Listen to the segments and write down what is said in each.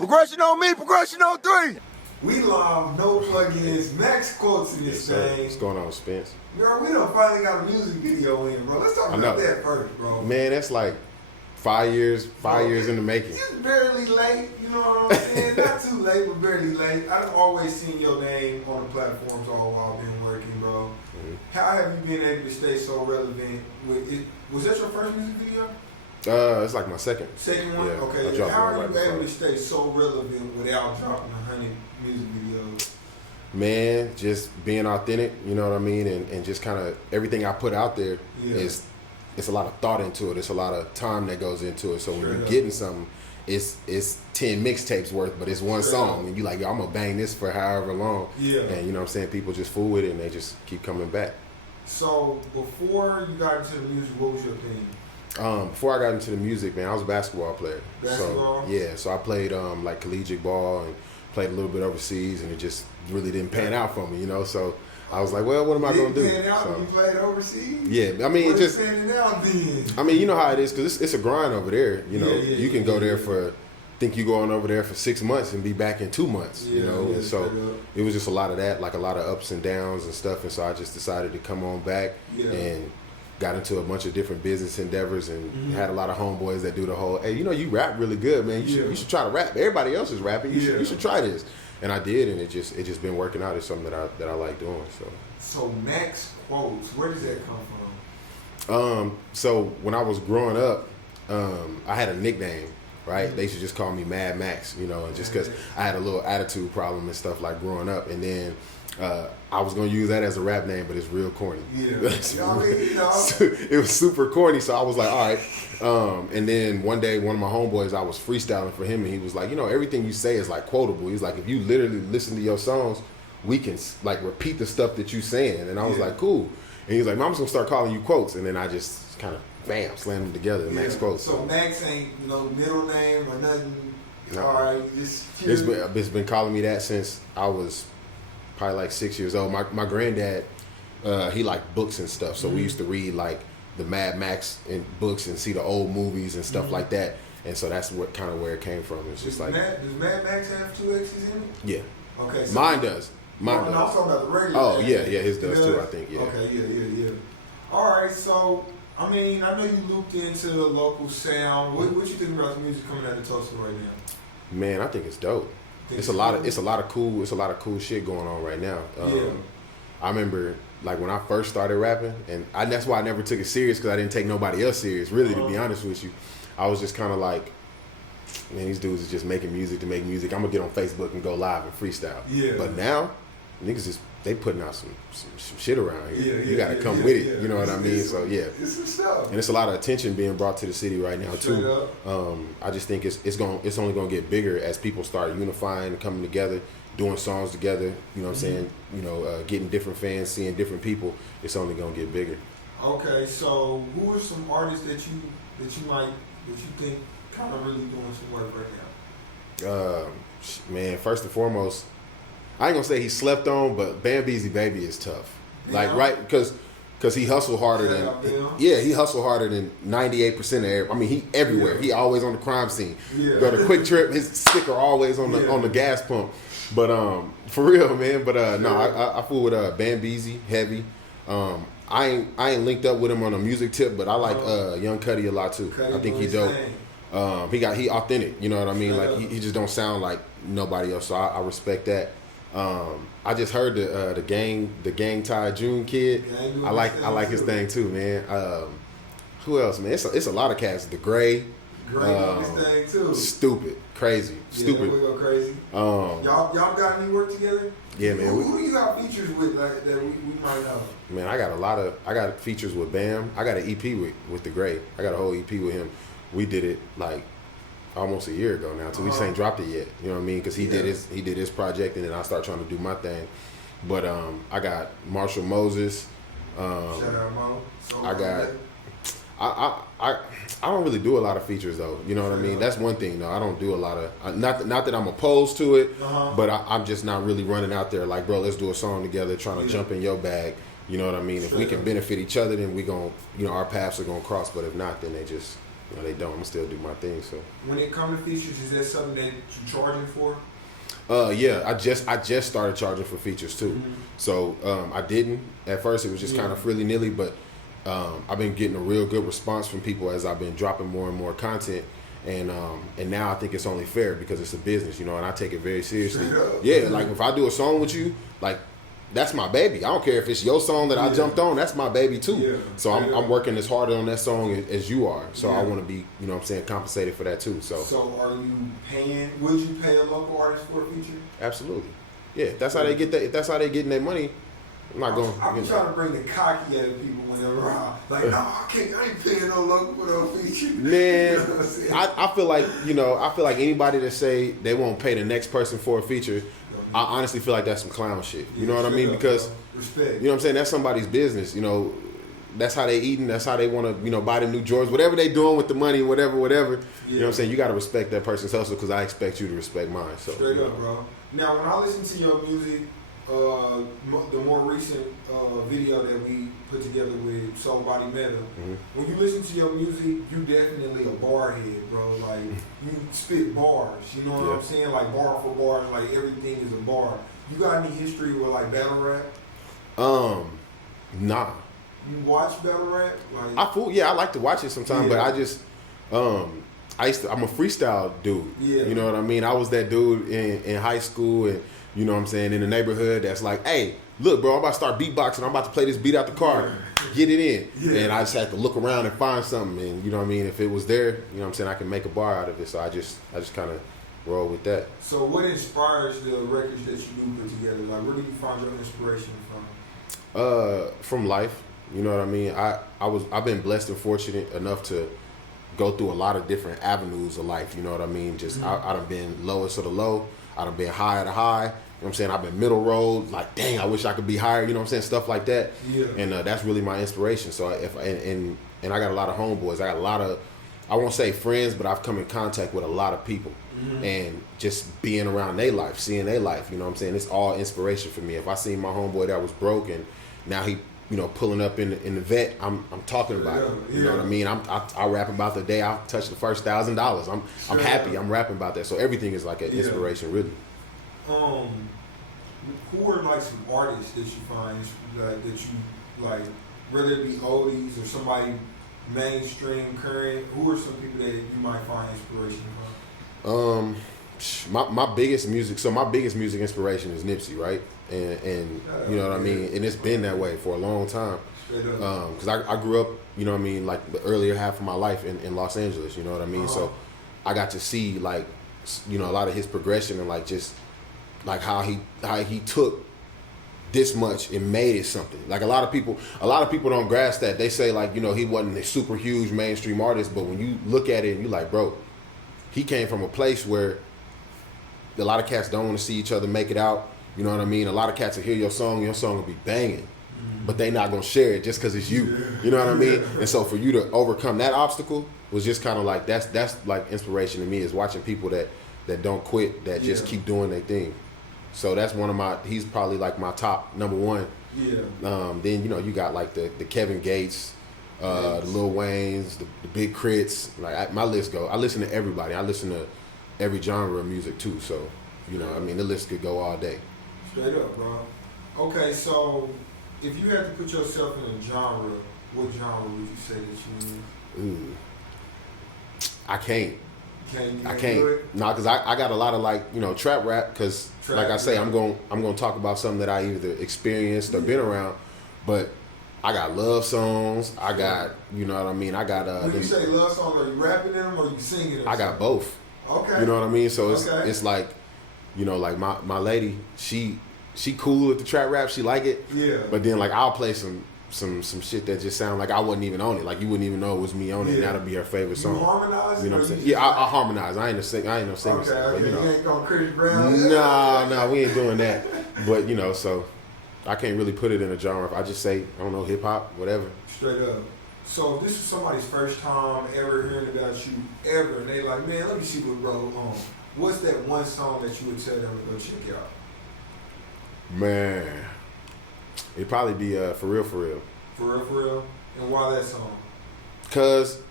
Progression on me, progression on three. We live, no plugins, Maxx quotes in this thing. What's going on, Spence? Girl, we done finally got a music video in, bro. Let's talk about that first, bro. Man, that's like 5 years in the making. It's barely late, you know what I'm saying? Not too late, but barely late. I've always seen your name on the platforms all while I've been working, bro. Mm-hmm. How have you been able to stay so relevant with it? Was that your first music video? It's like my second. Second one? Yeah, okay. How are you able to stay so relevant without dropping 100 music videos? Man, just being authentic, you know what I mean? And just kind of everything I put out there is, it's a lot of thought into it. It's a lot of time that goes into it. So when you're getting something, it's 10 mixtapes worth, but it's one song. And you're like, yo, I'm going to bang this for however long. Yeah. And you know what I'm saying? People just fool with it and they just keep coming back. So before you got into the music, what was your opinion? Before I got into the music, man, I was a basketball player. Basketball? So, yeah, so I played like collegiate ball and played a little bit overseas, and it just really didn't pan out for me, you know. So I was like, well, what am I going to do? Pan out when you played overseas? Yeah, I mean, it panning out then? I mean, you know how it is, because it's a grind over there. You know, you can go there for, think you going over there for 6 months and be back in 2 months, you know. And so it was just a lot of that, like a lot of ups and downs and stuff. And so I just decided to come on back and got into a bunch of different business endeavors and had a lot of homeboys that do the whole, hey, you know, you rap really good, man. You should try to rap. Everybody else is rapping. You should try this. And I did, and it just been working out. It's something that I like doing. So Maxx quotes, where does that come from? So when I was growing up, I had a nickname, right? They used to just call me Mad Maxx, you know, and just because I had a little attitude problem and stuff like growing up, and then I was gonna use that as a rap name, but it's real corny. Yeah, it was super corny. So I was like, all right. And then one day, one of my homeboys, I was freestyling for him, and he was like, you know, everything you say is like quotable. He's like, if you literally listen to your songs, we can like repeat the stuff that you saying. And I was like, cool. And he's like, I'm just gonna start calling you quotes. And then I just kind of slammed them together, Maxx quotes. So Maxx ain't no middle name or nothing. No. All right, it's been calling me that since I was probably like 6 years old. My granddad, he liked books and stuff, so we used to read like the Mad Max in books and see the old movies and stuff like that. And so that's what kind of where it came from. It's just like, does Mad Max have 2 X's in it? Yeah. Okay. So Mine does. Mine does. No, I'm talking about the regular. Oh yeah, his does too. I think. Yeah. Okay. Yeah. All right. So I mean, I know you looped into the local sound. What you think about the music coming out of Tulsa right now? Man, I think it's dope. It's a lot of cool shit going on right now. I remember like when I first started rapping, and that's why I never took it serious, because I didn't take nobody else serious. Really, to be honest with you, I was just kind of like, man, these dudes is just making music to make music. I'm gonna get on Facebook and go live and freestyle. Yeah. But now, niggas they putting out some shit around here. You gotta come with it. You know what I mean? So yeah. It's some stuff. And it's a lot of attention being brought to the city right now too. I just think it's only gonna get bigger as people start unifying and coming together, doing songs together. You know what I'm saying? You know, getting different fans, seeing different people. It's only gonna get bigger. Okay, so who are some artists that you think kind of really doing some work right now? Man, first and foremost, I ain't gonna say he slept on, but Bambeezy Baby is tough. Like, right, because he hustled harder than he hustled harder than 98% of everybody. I mean, he everywhere. He always on the crime scene. Go to Quick Trip, his sticker always on the gas pump. But for real, man. But no, I fool with Bambeezy heavy. I ain't linked up with him on a music tip, but I like Young Cudi a lot too. I think he dope. He authentic. You know what I mean? Like he just don't sound like nobody else. So I respect that. I just heard the gang Ty June kid. I like his thing too, man. Who else, man? It's a lot of cats. The Gray his thing too. Stupid, crazy, stupid. We go crazy. Y'all got any work together? Yeah, man. Who do you got features with that we might know? Man, I got features with Bam. I got an EP with the Gray. I got a whole EP with him. We did it like almost a year ago now, so we ain't dropped it yet. You know what I mean? Because he did his project, and then I start trying to do my thing. But I got Marshall Moses. Shout out Mo. I don't really do a lot of features though. You know what I mean? That's one thing though. I don't do a lot of not that I'm opposed to it, but I'm just not really running out there like, bro, let's do a song together, trying to jump in your bag. You know what I mean? If we can benefit each other, then we gon', our paths are gonna cross. But if not, then they just know, they don't. I'm gonna still do my thing. So when it comes to features, is that something that you're charging for? Yeah, I just started charging for features too. Mm-hmm. So I didn't at first. It was just kind of frilly nilly, but I've been getting a real good response from people as I've been dropping more and more content. And now I think it's only fair because it's a business, you know, and I take it very seriously. Yeah, like if I do a song with you, like that's my baby. I don't care if it's your song that I jumped on, that's my baby too. Yeah. So I'm working as hard on that song as you are. So I want to be, you know what I'm saying, compensated for that too. So are you paying, would you pay a local artist for a feature? Absolutely. Yeah, if that's how they get that, if that's how they getting their money, I'm not going. I'm trying to bring the cocky out of people whenever I no, I ain't paying no local for no feature. Man, you know what I'm saying? I feel like anybody that say they won't pay the next person for a feature, I honestly feel like that's some clown shit. You know what I mean? Because respect. You know what I'm saying? That's somebody's business. You know, that's how they eating. That's how they want to, you know, buy the new Jordans. Whatever they doing with the money, whatever. You know what I'm saying? You got to respect that person's hustle because I expect you to respect mine. So straight up, bro. Now, when I listen to your music, the more recent video that we put together with Soul Body Meta, when you listen to your music, you definitely a bar head, bro. Like, you spit bars, you know what I'm saying? Like, bar for bar, like, everything is a bar. You got any history with, like, battle rap? Nah. You watch battle rap? Like, I like to watch it sometimes, but I just, I'm a freestyle dude. Yeah. You know what I mean? I was that dude in high school and, you know what I'm saying, in the neighborhood that's like, hey, look, bro, I'm about to start beatboxing. I'm about to play this beat out the car. Get it in. Yeah. And I just had to look around and find something. And, you know what I mean, if it was there, you know what I'm saying, I can make a bar out of it. So I just kind of roll with that. So what inspires the records that you do put together? Like, where do you find your inspiration from? From life. You know what I mean? I've been blessed and fortunate enough to go through a lot of different avenues of life. You know what I mean? Just I done been lowest of the low. I done been high of the high. You know what I'm saying? I've been middle road. Like, dang, I wish I could be higher. You know what I'm saying? Stuff like that. Yeah. And that's really my inspiration. So and I got a lot of homeboys. I got a lot of, I won't say friends, but I've come in contact with a lot of people. And just being around their life, seeing their life. You know what I'm saying? It's all inspiration for me. If I seen my homeboy that was broke and now he, you know, pulling up in the vet, I'm talking about it. You know what I mean? I rap about the day I touched the first $1,000. I'm happy. I'm rapping about that. So everything is like an inspiration, really. Who are like some artists that you find that you like, whether it be oldies or somebody mainstream, current? Who are some people that you might find inspiration from? My biggest music inspiration is Nipsey, right? And you know what I mean? And it's been that way for a long time. Because I grew up, you know what I mean, like the earlier half of my life in Los Angeles, you know what I mean? So I got to see, like, you know, a lot of his progression and like just like how he took this much and made it something. Like a lot of people don't grasp that. They say, like, you know, he wasn't a super huge mainstream artist, but when you look at it and you're like, bro, he came from a place where a lot of cats don't want to see each other make it out. You know what I mean? A lot of cats will hear your song will be banging, but they not gonna share it just because it's you. You know what I mean? And so for you to overcome that obstacle was just kind of like that's like inspiration to me, is watching people that don't quit, that just keep doing their thing. So that's he's probably like my top number one. Yeah. Then, you know, you got like the Kevin Gates, the Lil Waynes, the Big Crits. Like my list go. I listen to everybody. I listen to every genre of music too. So, you know, I mean, the list could go all day. Straight up, bro. Okay, so if you had to put yourself in a genre, what genre would you say that you in? I can't. I can't. No, because I got a lot of, like, you know, trap rap. Because like I say, I'm going to talk about something that I either experienced or been around. But I got love songs. I got, you know what I mean. I got. When you say love songs, are you rapping them or are you singing them? I got both. Okay. You know what I mean. So it's like, you know, like my lady, she cool with the trap rap. She like it. Yeah. But then, like, I'll play some shit that just sound like I wasn't even on it. Like, you wouldn't even know it was me on it. And that'll be her favorite song. You harmonize? You know what I'm saying? Yeah, I harmonize. I ain't no singer. Okay. But, you know. You ain't gonna Chris Brown? No, we ain't doing that. But, you know, so I can't really put it in a genre. If I just say, I don't know, hip hop, whatever. Straight up. So if this is somebody's first time ever hearing about you ever, and they like, man, let me see what bro on. What's that one song that you would tell them to go check out? Man, it'd probably be For Real. For Real? And why that song? Cause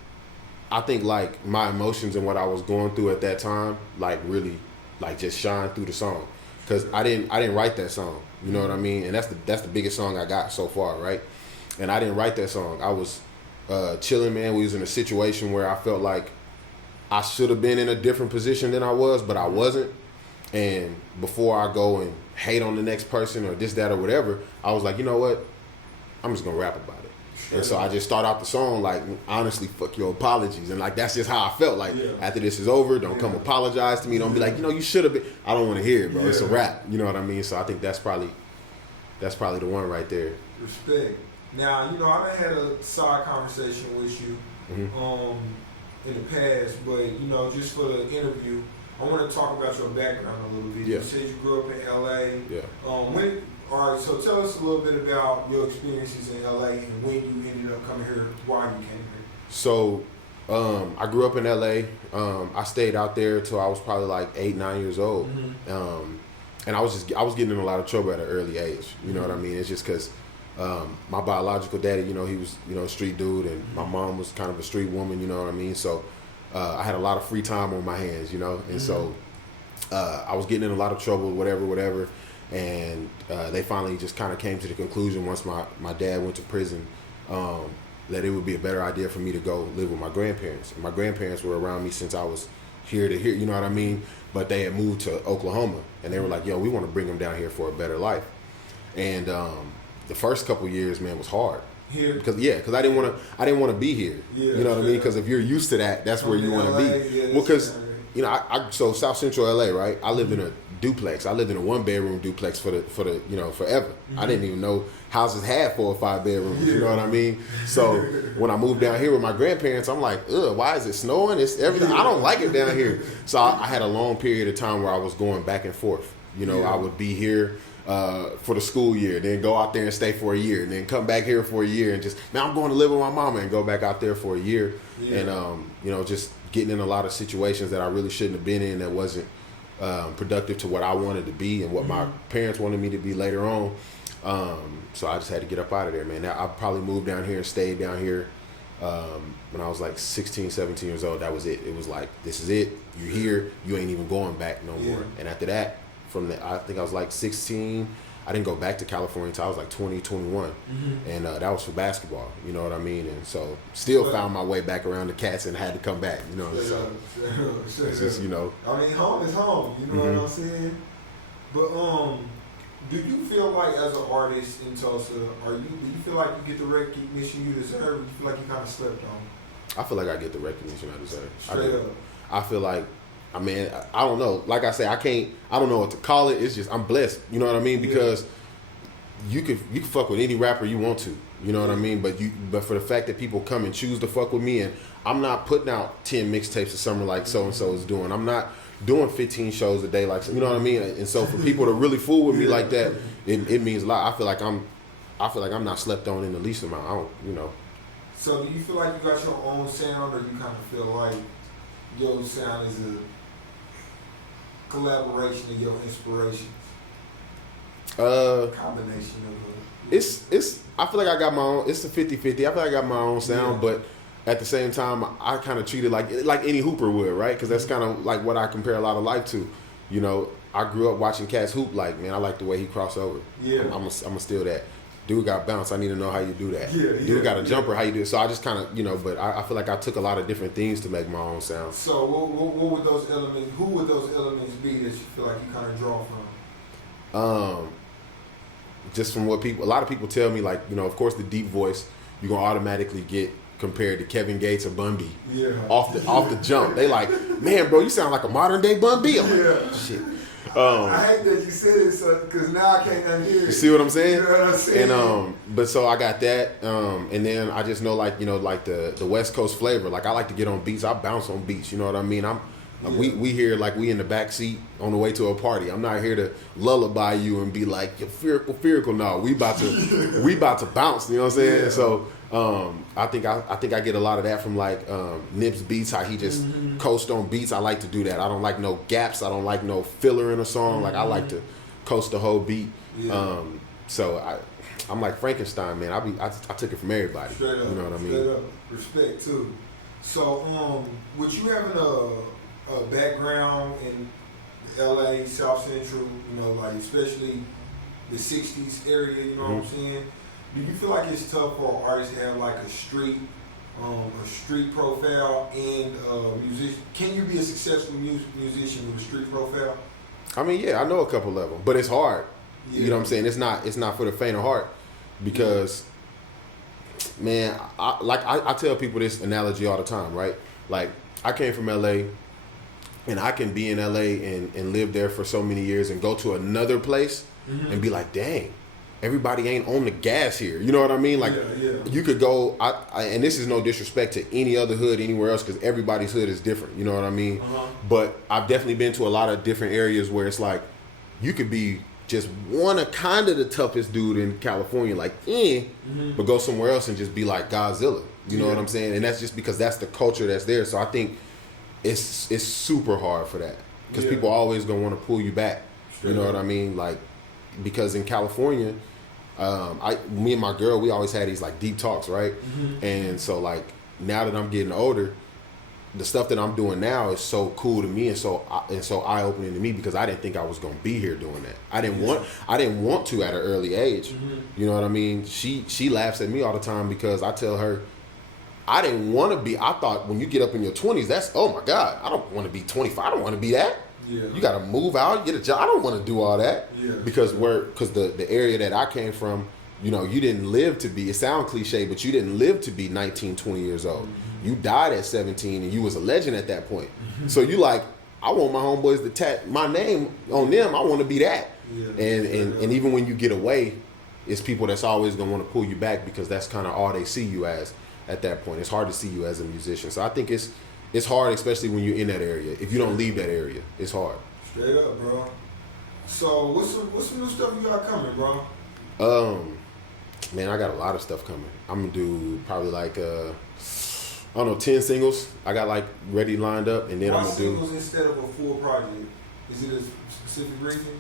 I think like my emotions and what I was going through at that time, like really, like just shine through the song, because I didn't write that song. You know what I mean? And that's the biggest song I got so far, right? And I didn't write that song. I was chilling, man. We was in a situation where I felt like I should have been in a different position than I was, but I wasn't. And before I go and hate on the next person or this, that, or whatever, I was like, you know what? I'm just gonna rap about it. And so I just start out the song like, honestly, fuck your apologies. And like, that's just how I felt. Like, after this is over, don't come apologize to me. Don't be like, you should have been. I don't want to hear it, bro. It's a rap. You know what I mean? So I think that's probably the one right there. Respect. Now, I done had a side conversation with you in the past, but, just for the interview, I want to talk about your background a little bit. Yeah. You said you grew up in L.A. Yeah. All right, so tell us a little bit about your experiences in LA and when you ended up coming here, why you came here. So, I grew up in LA. I stayed out there till I was probably like 8, 9 years old. And I was getting in a lot of trouble at an early age. You know what I mean? It's just because my biological daddy, he was, a street dude, and my mom was kind of a street woman, you know what I mean? So, I had a lot of free time on my hands, and so I was getting in a lot of trouble, whatever. And they finally just kind of came to the conclusion once my dad went to prison that it would be a better idea for me to go live with my grandparents. And my grandparents were around me since I was here, you know what I mean? But they had moved to Oklahoma, and they were like, yo, we want to bring them down here for a better life. And the first couple years, man, was hard. Here? Because I didn't want to be here. Yeah, you know what I mean? Because if you're used to that, that's where you want to be. Yeah, well, because, so South Central LA, right? I lived in a duplex. I lived in a 1-bedroom duplex for the forever. I didn't even know houses had 4 or 5 bedrooms. You know what I mean? So when I moved down here with my grandparents, I'm like, why is it snowing? It's everything. I don't like it down here. So I had a long period of time where I was going back and forth. I would be here for the school year, then go out there and stay for a year, and then come back here for a year, and just, man, I'm going to live with my mama, and go back out there for a year. And just getting in a lot of situations that I really shouldn't have been in, that wasn't productive to what I wanted to be and what my parents wanted me to be later on. So I just had to get up out of there, man. I probably moved down here and stayed down here when I was like 16, 17 years old. That was it. It was like, this is it. You're here. You ain't even going back no more. And after that, I think I was like 16. I didn't go back to California until I was like 20, 21. And that was for basketball, you know what I mean? And so still found my way back around the cats and had to come back, so it's just, I mean, home is home, you know what I'm saying? But do you feel like as an artist in Tulsa, do you feel like you get the recognition you deserve, or you feel like you kind of slept on? I feel like I get the recognition I deserve. Straight up. I feel like, I don't know. Like I say, I don't know what to call it. It's just, I'm blessed. You know what I mean? Because you can fuck with any rapper you want to. You know what I mean? But for the fact that people come and choose to fuck with me, and I'm not putting out 10 mixtapes a summer like so-and-so is doing. I'm not doing 15 shows a day like, you know what I mean? And so for people to really fool with me like that, it means a lot. I feel like I'm not slept on in the least amount. I don't, So do you feel like you got your own sound, or you kind of feel like your sound is a collaboration of your inspirations? Combination of it's I feel like I got my own. It's a 50-50. I feel like I got my own sound, but at the same time, I kind of treat it like any hooper would, right? Because that's kind of like what I compare a lot of life to. I grew up watching cats hoop. Like, man, I like the way he cross over. Yeah, I'm gonna steal that. Dude got bounce. I need to know how you do that. Dude got a jumper. How you do it? So I just kind of, but I feel like I took a lot of different things to make my own sound. So what would those elements? Who would those elements be that you feel like you kind of draw from? Just from what a lot of people tell me, like, of course the deep voice, you're gonna automatically get compared to Kevin Gates or Bun B. Yeah. Off the jump. They like, man, bro, you sound like a modern day Bun B. I'm like, shit. I hate that you said it, because now I can't unhear it. You see what I'm saying? You know what I'm saying? And but so I got that, and then I just know, like, like the West Coast flavor. Like, I like to get on beats. I bounce on beats. You know what I mean? We here like we in the back seat on the way to a party. I'm not here to lullaby you and be like, you're fearful. No, we about to bounce. You know what I'm saying? Yeah. So I think I get a lot of that from like Nip's beats. How he just coast on beats. I like to do that. I don't like no gaps. I don't like no filler in a song. Like, I like to coast the whole beat. Yeah. So I'm like Frankenstein, man. I took it from everybody. Straight up. You know what I mean? Straight up. Respect too. So, with you having a background in LA, South Central, you know, like especially the 60s area, you know what I'm saying? Do you feel like it's tough for an artist to have like a street profile and musician? Can you be a successful musician with a street profile? I mean, yeah, I know a couple of them, but it's hard. Yeah. You know what I'm saying? It's not for the faint of heart because, man, I tell people this analogy all the time, right? Like, I came from LA, and I can be in LA and live there for so many years and go to another place and be like, dang, everybody ain't on the gas here. You know what I mean? Like, you could go, and this is no disrespect to any other hood anywhere else because everybody's hood is different. You know what I mean? But I've definitely been to a lot of different areas where it's like, you could be just one of kind of the toughest dude in California, like, but go somewhere else and just be like Godzilla. You know what I'm saying? And that's just because that's the culture that's there. So I think it's super hard for that because people always gonna want to pull you back. You know what I mean? Like, because in California, me and my girl, we always had these like deep talks, right? And so like now that I'm getting older, the stuff that I'm doing now is so cool to me and so eye opening to me because I didn't think I was gonna be here doing that. I didn't want to at an early age. You know what I mean? She laughs at me all the time because I tell her I didn't want to be. I thought when you get up in your 20s, that's, oh my God, I don't want to be 25. I don't want to be that. You got to move out, get a job. I don't want to do all that because the area that I came from, you know, you didn't live to be, it sounds cliche, but you didn't live to be 19, 20 years old. You died at 17 and you was a legend at that point. So you like, I want my homeboys to tat my name on them. I want to be that. And even when you get away, it's people that's always going to want to pull you back because that's kind of all they see you as at that point. It's hard to see you as a musician. So I think it's hard, especially when you're in that area. If you don't leave that area, it's hard. Straight up, bro. So what's some new stuff you got coming, bro? Man, I got a lot of stuff coming. I'm gonna do probably like I don't know, 10 singles. I got like ready lined up, and then I'm gonna do singles instead of a full project. Is it a specific reason?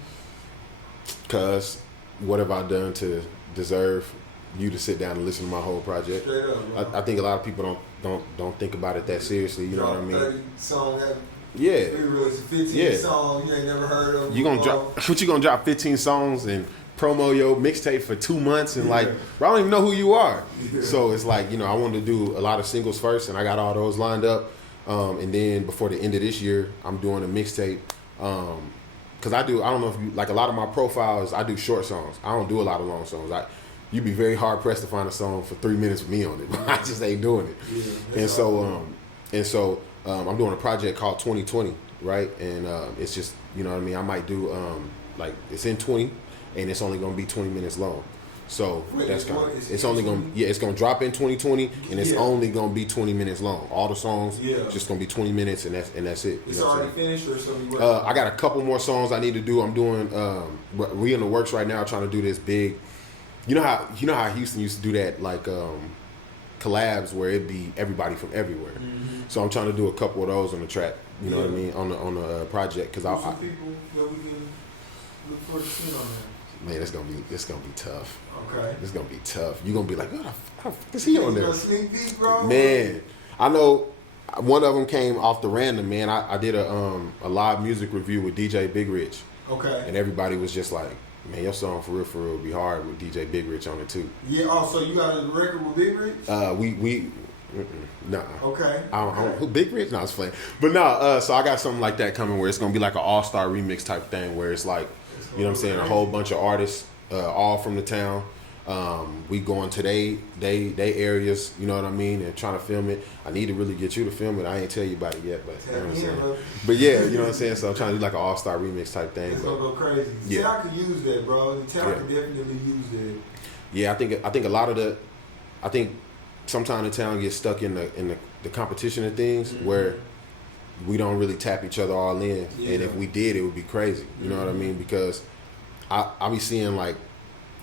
Cause what have I done to deserve you to sit down and listen to my whole project? Straight up, bro. I think a lot of people don't think about it that seriously. You know what I mean? 30 song that Yeah. 15 song you ain't never heard of. You gonna drop? What you gonna drop 15 songs and promo your mixtape for 2 months and like, bro, I don't even know who you are. So it's like, you know, I wanted to do a lot of singles first, and I got all those lined up. And then before the end of this year, I'm doing a mixtape. Cause I don't know if you like a lot of my profiles. I do short songs. I don't do a lot of long songs. You'd be very hard pressed to find a song for 3 minutes with me on it. I just ain't doing it. And so I'm doing a project called 2020, right? And it's just, you know what I mean? I might do like it's in 20 and it's only gonna be 20 minutes long. So that's kind of, it's only gonna, it's gonna drop in 2020 and it's only gonna be 20 minutes long. All the songs just gonna be 20 minutes and that's it. It's already finished or something? I got a couple more songs I need to do. I'm doing we in the works right now trying to do this big, you know how Houston used to do that like collabs where it'd be everybody from everywhere. So I'm trying to do a couple of those on the track, you know what I mean, on the project because some people that we can look forward to seeing on there. Man, it's gonna be tough. Okay. It's gonna be tough. You're gonna be like, what the fuck is he on there? Sneak peek, bro. Man, I know one of them came off the random, man. I did a live music review with DJ Big Rich. Okay. And everybody was just like, man, your song for real would be hard with DJ Big Rich on it too. Yeah, so you got a record with Big Rich? Nah. Okay. Who Big Rich? No, it's playing. But no, so I got something like that coming where it's gonna be like an all-star remix type thing where it's like, you know what I'm saying, a whole bunch of artists, all from the town. We going to they areas, you know what I mean, and trying to film it. I need to really get you to film it. I ain't tell you about it yet, but you know what I'm saying. But yeah, you know what I'm saying. So I'm trying to do like an all-star remix type thing. It's gonna go crazy. Yeah. Town could use that, bro. The town could definitely use that. Yeah, I think a lot of I think sometimes the town gets stuck in the competition of things where we don't really tap each other all in. Yeah. And if we did, it would be crazy. You know what I mean? Because I be seeing like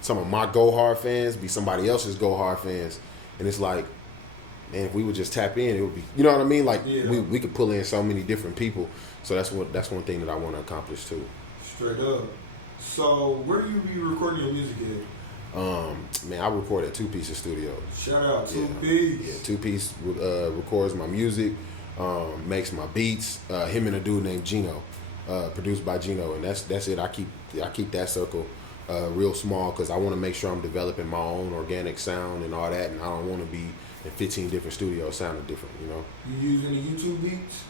some of my Go Hard fans be somebody else's Go Hard fans. And it's like, man, if we would just tap in, it would be, you know what I mean? Like we could pull in so many different people. So that's one thing that I want to accomplish too. Straight up. So where do you be recording your music Man, I record at Two Pieces Studio. Shout out Two Piece. Yeah, Two Piece records my music, makes my beats. Him and a dude named Gino, produced by Gino, and that's it. I keep that circle real small because I want to make sure I'm developing my own organic sound and all that, and I don't want to be in 15 different studios sounding different. You know. You use any YouTube beats?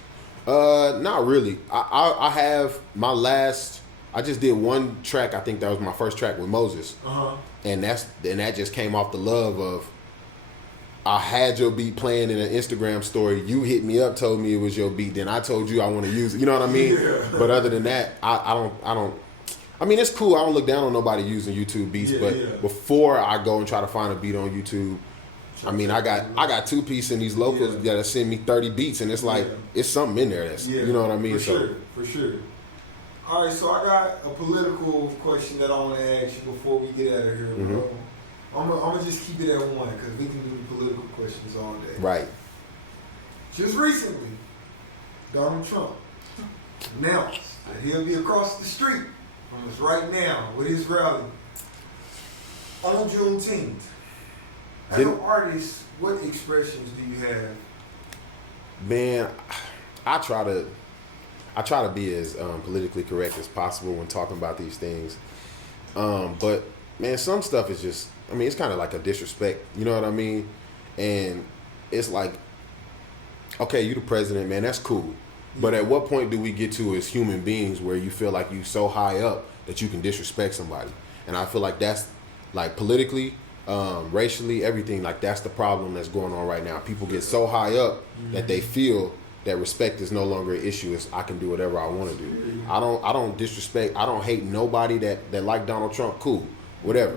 Not really. I have my last. I just did one track. I think that was my first track with Moses. And that just came off the love of I had your beat playing in an Instagram story. You hit me up, told me it was your beat. Then I told you I want to use it. You know what I mean? Yeah. But other than that, I don't. I mean, it's cool. I don't look down on nobody using YouTube beats. Before I go and try to find a beat on YouTube, I mean, I got Two Piece and these locals that send me 30 beats, and it's like it's something in there that's you know what I mean. For sure. All right, so I got a political question that I want to ask you before we get out of here, bro. I'm gonna just keep it at one because we can do political questions all day. Right. Just recently, Donald Trump announced that he'll be across the street from us right now with his rally on Juneteenth. As an artist, what expressions do you have? Man, I try to be as politically correct as possible when talking about these things. But man, some stuff is just, I mean, it's kind of like a disrespect. You know what I mean? And it's like, okay, you the president, man, that's cool. But at what point do we get to as human beings where you feel like you so high up that you can disrespect somebody? And I feel like that's like politically, racially, everything, like that's the problem that's going on right now. People get so high up that they feel that respect is no longer an issue. It's I can do whatever I want to do. I don't disrespect. I don't hate nobody that like Donald Trump. Cool, whatever.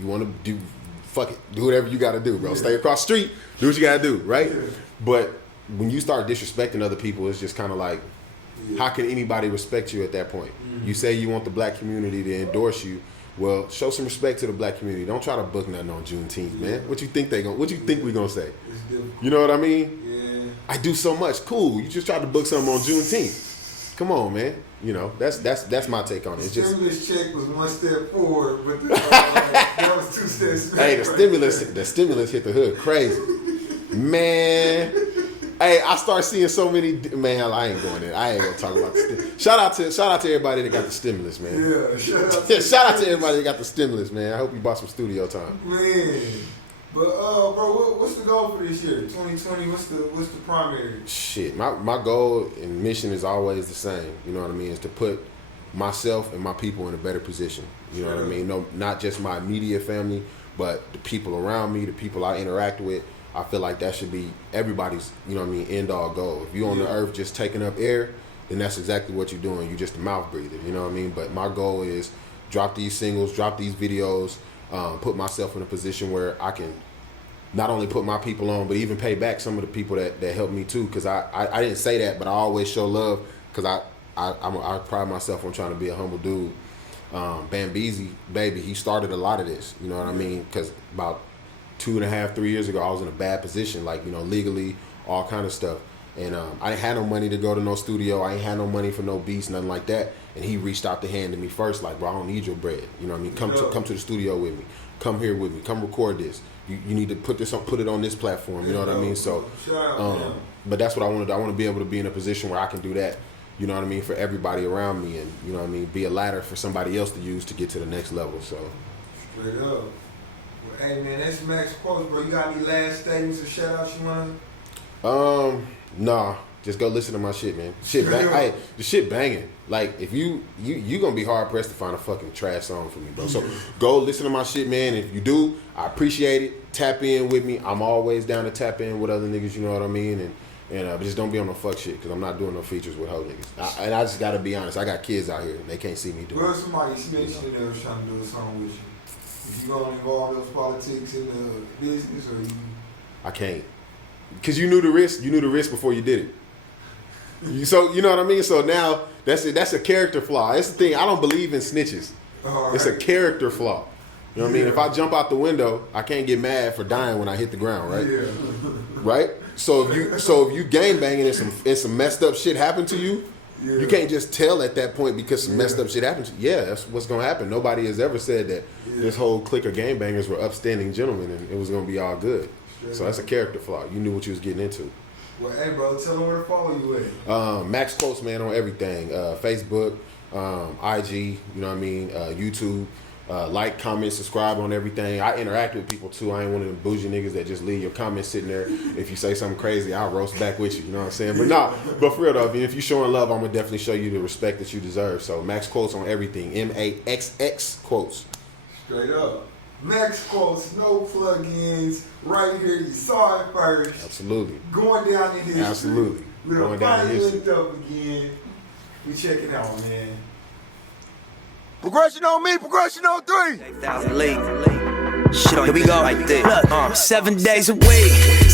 You want to do, fuck it. Do whatever you got to do, bro. Stay across the street. Do what you got to do, right? But when you start disrespecting other people, it's just kind of like, how can anybody respect you at that point? You say you want the black community to endorse you. Well, show some respect to the black community. Don't try to book nothing on Juneteenth, man. What you think we gonna say? You know what I mean? Yeah. I do so much. Cool. You just tried to book something on Juneteenth. Come on, man. You know, that's my take on it. It's just stimulus check was one step forward, but that was 2 steps back. Hey, the stimulus hit the hood crazy. Man. Hey, I start seeing so many. Man, I ain't going there. I ain't gonna talk about the stimulus. Shout out to everybody that got the stimulus, man. Yeah, shout out to everybody that got the stimulus, man. I hope you bought some studio time. Man, but bro, what's the goal for this year? 2020. What's the primary? Shit, my goal and mission is always the same. You know what I mean? Is to put myself and my people in a better position. You know what I mean? No, not just my immediate family, but the people around me, the people I interact with. I feel like that should be everybody's, you know what I mean, end all goal. If you're on the earth just taking up air, then that's exactly what you're doing. You're just a mouth breather, you know what I mean? But my goal is drop these singles, drop these videos, put myself in a position where I can not only put my people on, but even pay back some of the people that helped me too. Because I didn't say that, but I always show love because I pride myself on trying to be a humble dude. Bambeezy, baby, he started a lot of this, you know what I mean? Because about 2.5, 3 years ago, I was in a bad position, like, you know, legally, all kind of stuff. And I didn't have no money to go to no studio. I ain't had no money for no beats, nothing like that. And he reached out the hand to me first, like, bro, I don't need your bread. You know what I mean? Come to the studio with me. Come here with me. Come record this. You need to put it on this platform. You know what I mean? So, but that's what I want to do. I want to be able to be in a position where I can do that. You know what I mean? For everybody around me, and you know what I mean, be a ladder for somebody else to use to get to the next level. So, straight up. Hey man, that's Maxx quotes, bro. You got any last statements or shout outs you wanna? Nah. Just go listen to my shit, man. Hey, the shit banging. Like if you gonna be hard pressed to find a fucking trash song for me, bro. So go listen to my shit, man. If you do, I appreciate it. Tap in with me. I'm always down to tap in with other niggas. You know what I mean? And just don't be on no fuck shit because I'm not doing no features with hoe niggas. And I just gotta be honest. I got kids out here and they can't see me do it. Well, somebody mentioned they was trying to do a song with you. If you gonna involve those politics in the business, or you? I can't, cause you knew the risk. You knew the risk before you did it. So you know what I mean. So now that's it. That's a character flaw. That's the thing. I don't believe in snitches. It's a character flaw. You know what I mean? If I jump out the window, I can't get mad for dying when I hit the ground, right? Yeah. Right. So if you gang banging and some messed up shit happened to you, Yeah. You can't just tell at that point because some messed up shit happened. Yeah, that's what's gonna happen. Nobody has ever said that this whole clique of gangbangers were upstanding gentlemen and it was gonna be all good. So that's a character flaw. You knew what you was getting into. Well, hey, bro, tell them where to follow you at. Maxx Quotes, man, on everything. Facebook, IG, you know what I mean, YouTube. Like, comment, subscribe on everything. I interact with people too. I ain't one of them bougie niggas that just leave your comments sitting there. If you say something crazy, I'll roast back with you. You know what I'm saying? But for real though, if you're showing love, I'm gonna definitely show you the respect that you deserve. So Maxx Quotes on everything. MAXX Quotes. Straight up. Maxx Quotes, no plugins. Right here, you saw it first. Absolutely. Going down in history. Absolutely. We're Going down in finally history. linked up again. We checking out, man. Progression on me, progression on 3. Shit, here we go. Like this. 7 days a week.